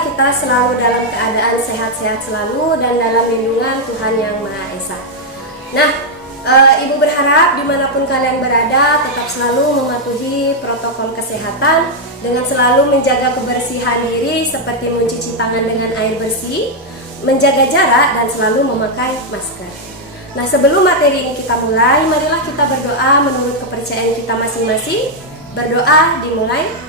Semoga kita selalu dalam keadaan sehat-sehat selalu dan dalam lindungan Tuhan Yang Maha Esa. Nah, Ibu berharap dimanapun kalian berada tetap selalu mematuhi protokol kesehatan dengan selalu menjaga kebersihan diri seperti mencuci tangan dengan air bersih, menjaga jarak dan selalu memakai masker. Nah, sebelum materi ini kita mulai, marilah kita berdoa menurut kepercayaan kita masing-masing. Berdoa dimulai.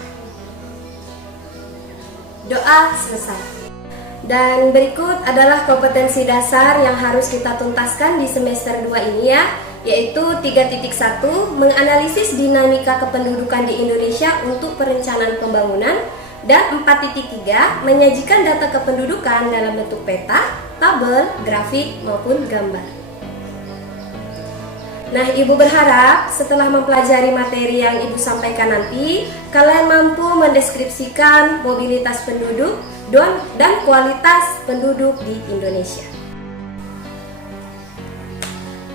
Doa selesai. Dan berikut adalah kompetensi dasar yang harus kita tuntaskan di semester 2 ini ya, yaitu 3.1 menganalisis dinamika kependudukan di Indonesia untuk perencanaan pembangunan, dan 4.3 menyajikan data kependudukan dalam bentuk peta, tabel, grafik maupun gambar. Nah, Ibu berharap setelah mempelajari materi yang Ibu sampaikan nanti, kalian mampu mendeskripsikan mobilitas penduduk dan kualitas penduduk di Indonesia.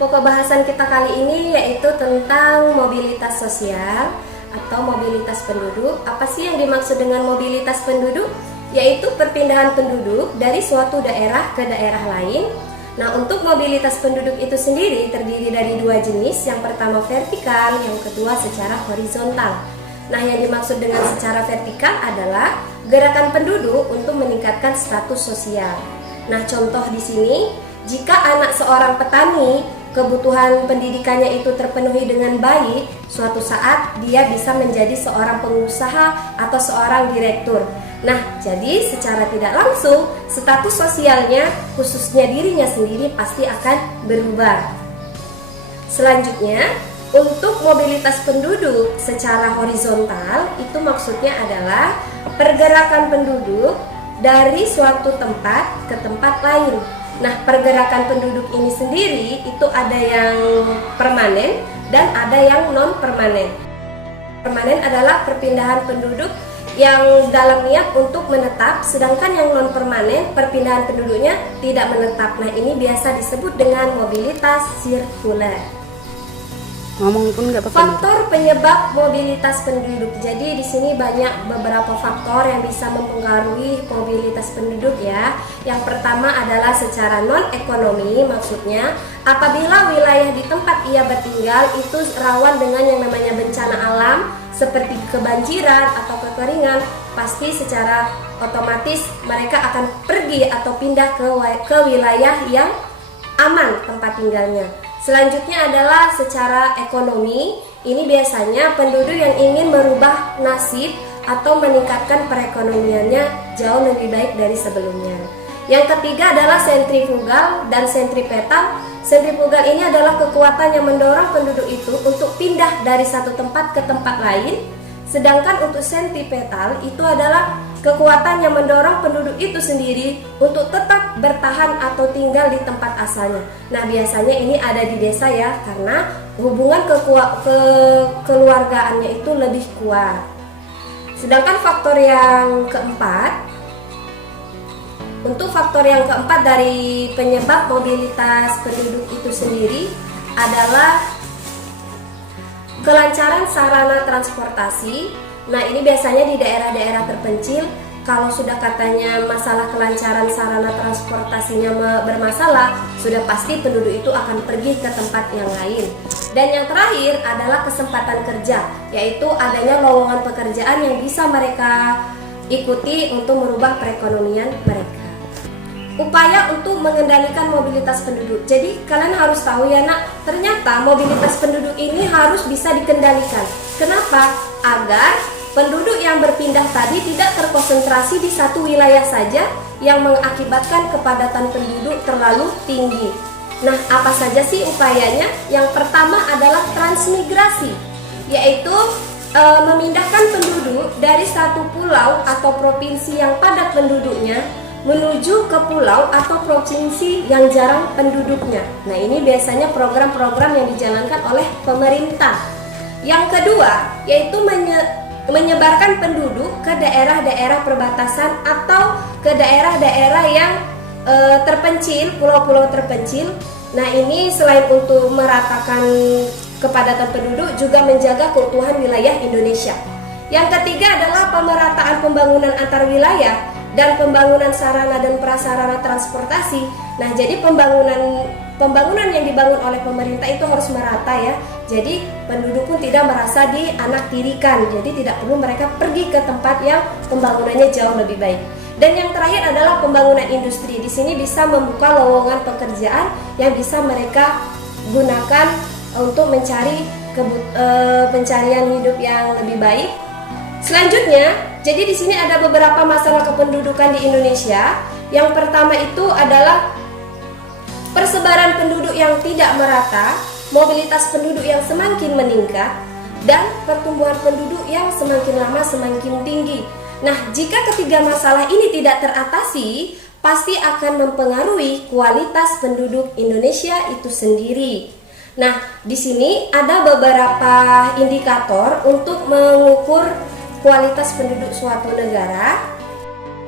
Pokok bahasan kita kali ini yaitu tentang mobilitas sosial atau mobilitas penduduk. Apa sih yang dimaksud dengan mobilitas penduduk? Yaitu perpindahan penduduk dari suatu daerah ke daerah lain. Nah, untuk mobilitas penduduk itu sendiri terdiri dari dua jenis. Yang pertama vertikal, yang kedua secara horizontal. Nah, yang dimaksud dengan secara vertikal adalah gerakan penduduk untuk meningkatkan status sosial. Nah, contoh di sini, jika anak seorang petani kebutuhan pendidikannya itu terpenuhi dengan baik, suatu saat dia bisa menjadi seorang pengusaha atau seorang direktur. Nah, jadi secara tidak langsung status sosialnya, khususnya dirinya sendiri, pasti akan berubah. Selanjutnya, untuk mobilitas penduduk secara horizontal, itu maksudnya adalah pergerakan penduduk dari suatu tempat ke tempat lain. Nah, pergerakan penduduk ini sendiri itu ada yang permanen dan ada yang non-permanen. Permanen adalah perpindahan penduduk yang dalam niat untuk menetap, sedangkan yang non-permanen perpindahan penduduknya tidak menetap. Nah, ini biasa disebut dengan mobilitas sirkuler. Ngomong pun nggak apa-apa. Faktor penyebab mobilitas penduduk. Jadi di sini banyak beberapa faktor yang bisa mempengaruhi mobilitas penduduk ya. Yang pertama adalah secara non-ekonomi, maksudnya apabila wilayah di tempat ia bertinggal itu rawan dengan yang namanya bencana alam seperti kebanjiran atau kekeringan, pasti secara otomatis mereka akan pergi atau pindah ke wilayah yang aman tempat tinggalnya. Selanjutnya adalah secara ekonomi. Ini biasanya penduduk yang ingin merubah nasib atau meningkatkan perekonomiannya jauh lebih baik dari sebelumnya. Yang ketiga adalah sentrifugal dan sentripetal. Sentrifugal ini adalah kekuatan yang mendorong penduduk itu untuk pindah dari satu tempat ke tempat lain. Sedangkan untuk sentripetal itu adalah kekuatan yang mendorong penduduk itu sendiri untuk tetap bertahan atau tinggal di tempat asalnya. Nah, biasanya ini ada di desa ya, karena hubungan kekeluargaannya itu lebih kuat. Sedangkan faktor yang keempat, untuk faktor yang keempat dari penyebab mobilitas penduduk itu sendiri adalah kelancaran sarana transportasi. Nah, ini biasanya di daerah-daerah terpencil, kalau sudah katanya masalah kelancaran sarana transportasinya bermasalah, sudah pasti penduduk itu akan pergi ke tempat yang lain. Dan yang terakhir adalah kesempatan kerja, yaitu adanya lowongan pekerjaan yang bisa mereka ikuti untuk merubah perekonomian mereka. Upaya untuk mengendalikan mobilitas penduduk. Jadi kalian harus tahu ya nak, ternyata mobilitas penduduk ini harus bisa dikendalikan. Kenapa? Agar penduduk yang berpindah tadi tidak terkonsentrasi di satu wilayah saja yang mengakibatkan kepadatan penduduk terlalu tinggi. Nah, apa saja sih upayanya? Yang pertama adalah transmigrasi, yaitu memindahkan penduduk dari satu pulau atau provinsi yang padat penduduknya menuju ke pulau atau provinsi yang jarang penduduknya. Nah, ini biasanya program-program yang dijalankan oleh pemerintah. Yang kedua, yaitu menyebarkan penduduk ke daerah-daerah perbatasan atau ke daerah-daerah yang terpencil, pulau-pulau terpencil. Nah, ini selain untuk meratakan kepadatan penduduk, juga menjaga keutuhan wilayah Indonesia. Yang ketiga adalah pemerataan pembangunan antar wilayah dan pembangunan sarana dan prasarana transportasi. Nah, jadi pembangunan yang dibangun oleh pemerintah itu harus merata ya. Jadi penduduk pun tidak merasa dianaktirikan. Jadi tidak perlu mereka pergi ke tempat yang pembangunannya jauh lebih baik. Dan yang terakhir adalah pembangunan industri. Di sini bisa membuka lowongan pekerjaan yang bisa mereka gunakan untuk mencari pencarian hidup yang lebih baik. Selanjutnya, jadi di sini ada beberapa masalah kependudukan di Indonesia. Yang pertama itu adalah persebaran penduduk yang tidak merata, mobilitas penduduk yang semakin meningkat, dan pertumbuhan penduduk yang semakin lama semakin tinggi. Nah, jika ketiga masalah ini tidak teratasi, pasti akan mempengaruhi kualitas penduduk Indonesia itu sendiri. Nah, di sini ada beberapa indikator untuk mengukur kualitas penduduk suatu negara.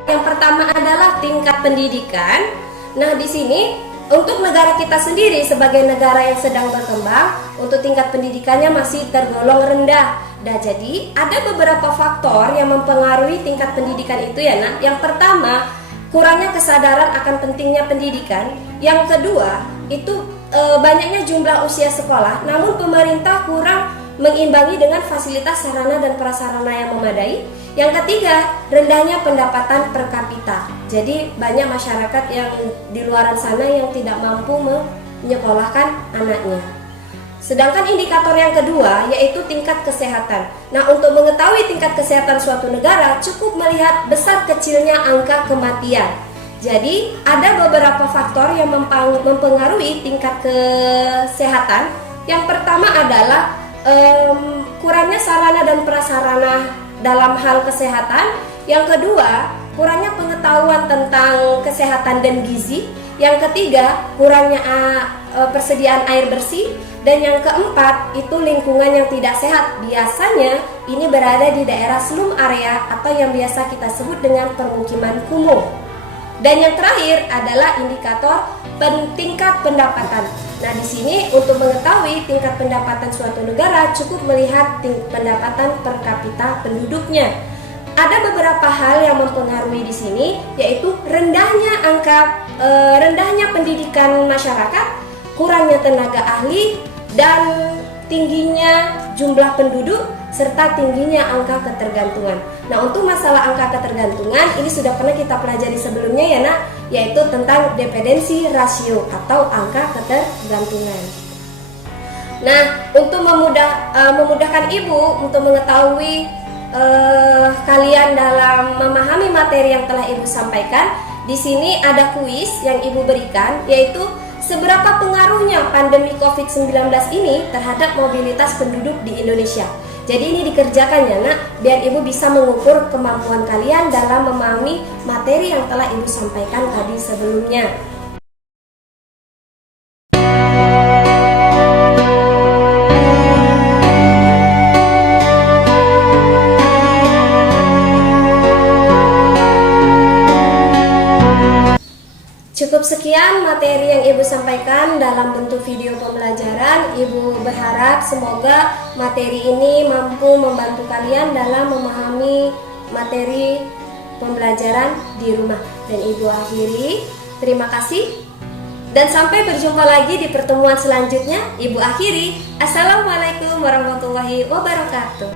Yang pertama adalah tingkat pendidikan. Nah, di sini untuk negara kita sendiri sebagai negara yang sedang berkembang, untuk tingkat pendidikannya masih tergolong rendah. Nah, jadi ada beberapa faktor yang mempengaruhi tingkat pendidikan itu ya, Nak. Yang pertama, kurangnya kesadaran akan pentingnya pendidikan. Yang kedua, itu banyaknya jumlah usia sekolah, namun pemerintah kurang mengimbangi dengan fasilitas sarana dan prasarana yang memadai. Yang ketiga, rendahnya pendapatan per kapita. Jadi banyak masyarakat yang di luar sana yang tidak mampu menyekolahkan anaknya. Sedangkan indikator yang kedua yaitu tingkat kesehatan. Nah, untuk mengetahui tingkat kesehatan suatu negara cukup melihat besar kecilnya angka kematian. Jadi ada beberapa faktor yang mempengaruhi tingkat kesehatan. Yang pertama adalah kurangnya sarana dan prasarana dalam hal kesehatan. Yang kedua, kurangnya pengetahuan tentang kesehatan dan gizi. Yang ketiga, kurangnya persediaan air bersih. Dan yang keempat, itu lingkungan yang tidak sehat. Biasanya ini berada di daerah slum area atau yang biasa kita sebut dengan permukiman kumuh. Dan yang terakhir adalah indikator tingkat pendapatan. Nah, di sini untuk mengetahui tingkat pendapatan suatu negara cukup melihat pendapatan per kapita penduduknya. Ada beberapa hal yang mempengaruhi di sini, yaitu rendahnya pendidikan masyarakat, kurangnya tenaga ahli, dan tingginya jumlah penduduk serta tingginya angka ketergantungan. Nah, untuk masalah angka ketergantungan ini sudah pernah kita pelajari sebelumnya ya, Nak, yaitu tentang dependensi rasio atau angka ketergantungan. Nah, untuk memudahkan Ibu untuk mengetahui kalian dalam memahami materi yang telah Ibu sampaikan, di sini ada kuis yang Ibu berikan, yaitu seberapa pengaruhnya pandemi COVID-19 ini terhadap mobilitas penduduk di Indonesia. Jadi ini dikerjakan ya, Nak, biar Ibu bisa mengukur kemampuan kalian dalam memahami materi yang telah Ibu sampaikan tadi sebelumnya. Cukup sekian materi yang Ibu sampaikan dalam bentuk video pembelajaran. Ibu berharap semoga materi ini mampu membantu kalian dalam memahami materi pembelajaran di rumah. Dan Ibu akhiri, terima kasih dan sampai berjumpa lagi di pertemuan selanjutnya. Ibu akhiri, Assalamualaikum warahmatullahi wabarakatuh.